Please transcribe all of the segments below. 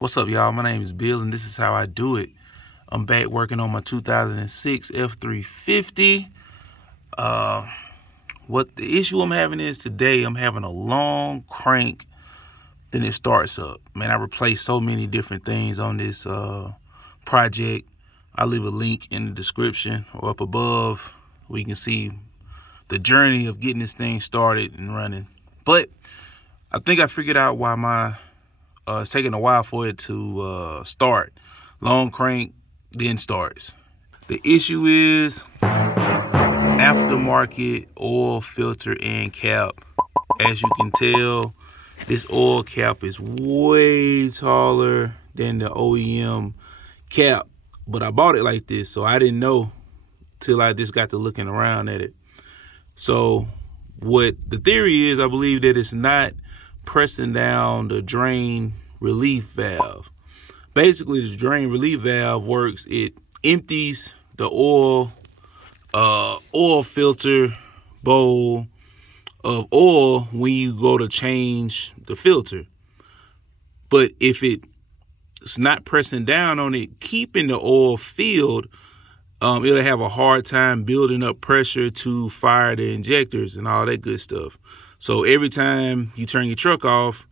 What's up, y'all? My name is Bill, and this is how I do it. I'm back working on my 2006 F350. What the issue I'm having is today I'm having a long crank, then it starts up. Man, I replaced so many different things on this project. I'll leave a link in the description or up above where you can see the journey of getting this thing started and running. But I think I figured out why it's taking a while for it to start. Long crank, then starts. The issue is aftermarket oil filter and cap. As you can tell, this oil cap is way taller than the OEM cap. But I bought it like this, so I didn't know till I just got to looking around at it. So what the theory is, I believe that it's not pressing down the drain relief valve. Basically, the drain relief valve works. It empties the oil filter bowl of oil when you go to change the filter. But if it's not pressing down on it, keeping the oil filled, it'll have a hard time building up pressure to fire the injectors and all that good stuff. So every time you turn your truck off,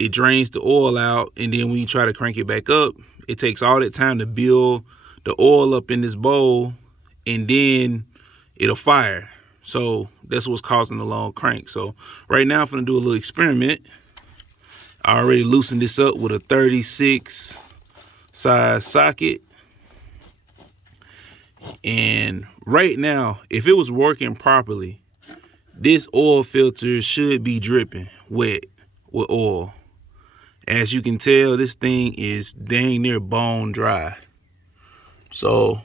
it drains the oil out, and then when you try to crank it back up, it takes all that time to build the oil up in this bowl, and then it'll fire. So that's what's causing the long crank. So right now I'm gonna do a little experiment. I already loosened this up with a 36 size socket. And right now, if it was working properly, this oil filter should be dripping wet with oil. As you can tell, this thing is dang near bone dry. So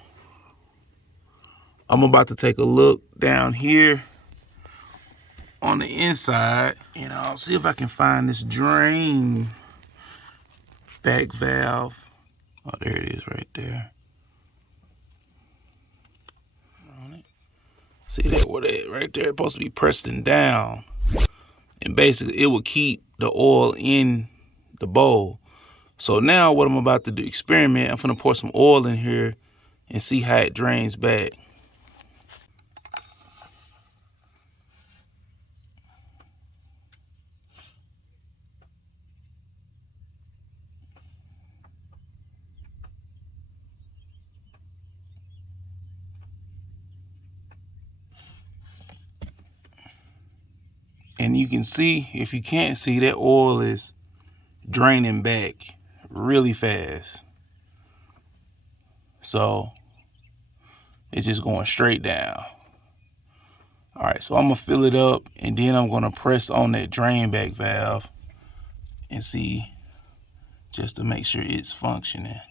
I'm about to take a look down here on the inside, and I'll see if I can find this drain back valve. Oh, there it is right there. See that where that right there? It's supposed to be pressing down, and basically it will keep the oil in the bowl. So now what I'm about to do, experiment, I'm gonna pour some oil in here and see how it drains back. And you can see, if you can't see, that oil is draining back really fast. So it's just going straight down. All right, so I'm gonna fill it up, and then I'm gonna press on that drain back valve and see, just to make sure it's functioning.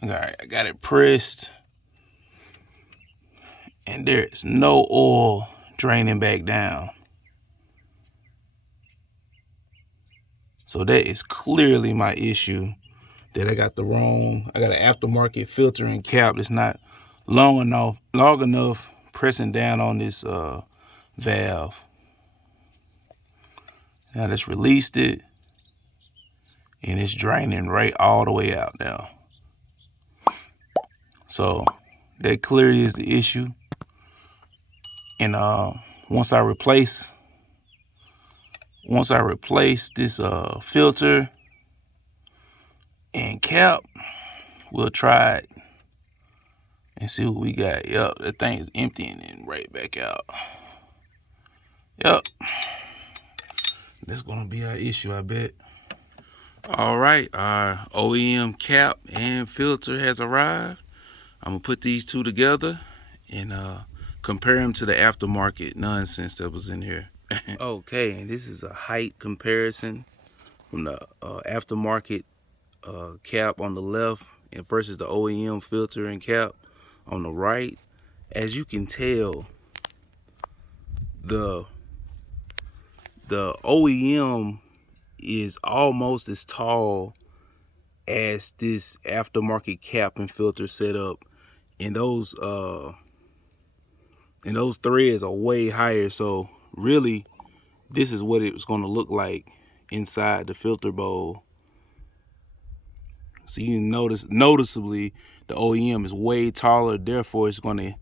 All right, I got it pressed, and there's no oil draining back down. So that is clearly my issue, that I got an aftermarket filter and cap that's not long enough pressing down on this valve. Now I just released it, and it's draining right all the way out now. So that clearly is the issue. And once I replace this filter and cap, we'll try it and see what we got. Yep, that thing is emptying and right back out. Yep, that's gonna be our issue, I bet. All right, our OEM cap and filter has arrived. I'm gonna put these two together and compare them to the aftermarket nonsense that was in here. Okay, and this is a height comparison from the aftermarket cap on the left and versus the OEM filter and cap on the right. As you can tell, the OEM is almost as tall as this aftermarket cap and filter setup, and those threads are way higher. So really, this is what it's going to look like inside the filter bowl. So you can noticeably the OEM is way taller, therefore it's going to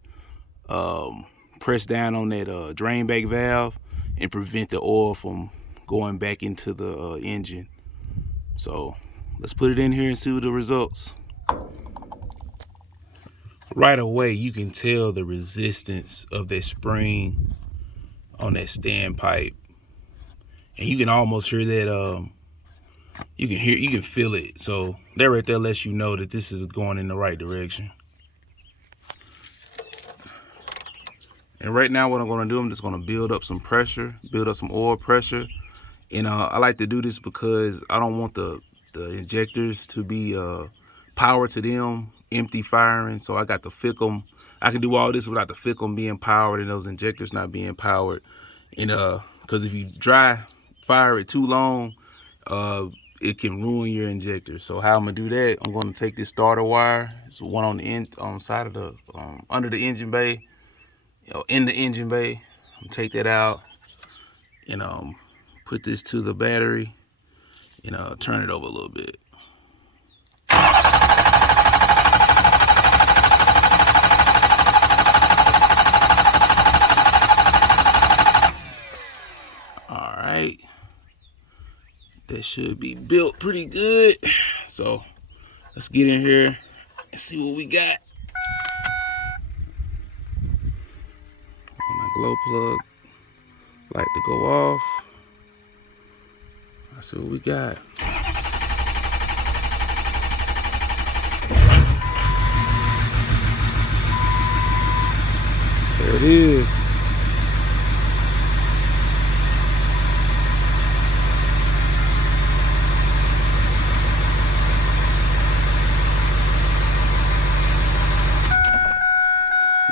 press down on that drain back valve and prevent the oil from going back into the engine. So let's put it in here and see what the results. Right away you can tell the resistance of that spring on that standpipe, and you can almost hear that you can feel it. So that right there lets you know that this is going in the right direction. And right now what I'm going to do, I'm just going to build up some pressure, build up some oil pressure. And I like to do this because I don't want the injectors to be power to them empty firing. So I got to fick them. I can do all this without the fick them being powered and those injectors not being powered. And because if you dry fire it too long, it can ruin your injector. So how I'm gonna do that, I'm gonna take this starter wire. It's one on the end, on side of the under the engine bay, in the engine bay. I'm gonna take that out and put this to the battery and turn it over a little bit. All right, that should be built pretty good. So let's get in here and see what we got. My glow plug like to go off. Let's see what we got. There it is.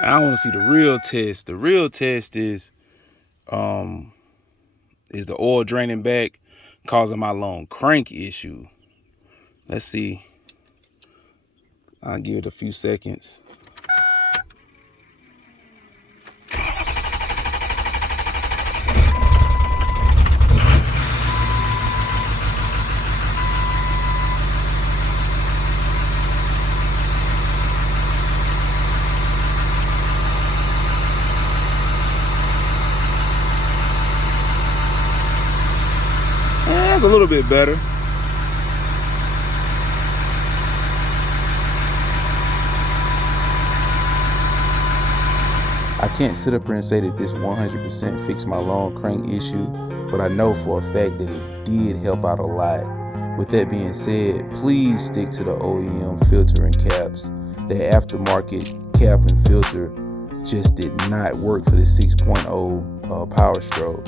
Now I want to see the real test. The real test is the oil draining back, causing my long crank issue. Let's see. I'll give it a few seconds. That's a little bit better. I can't sit up here and say that this 100% fixed my long crank issue, but I know for a fact that it did help out a lot. With that being said, please stick to the OEM filter and caps. The aftermarket cap and filter just did not work for the 6.0 Power Stroke.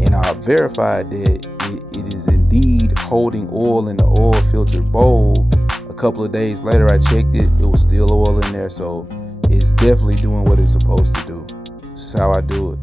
And I verified that it is indeed holding oil in the oil filter bowl. A couple of days later I checked it, it was still oil in there, so it's definitely doing what it's supposed to do. This is how I do it.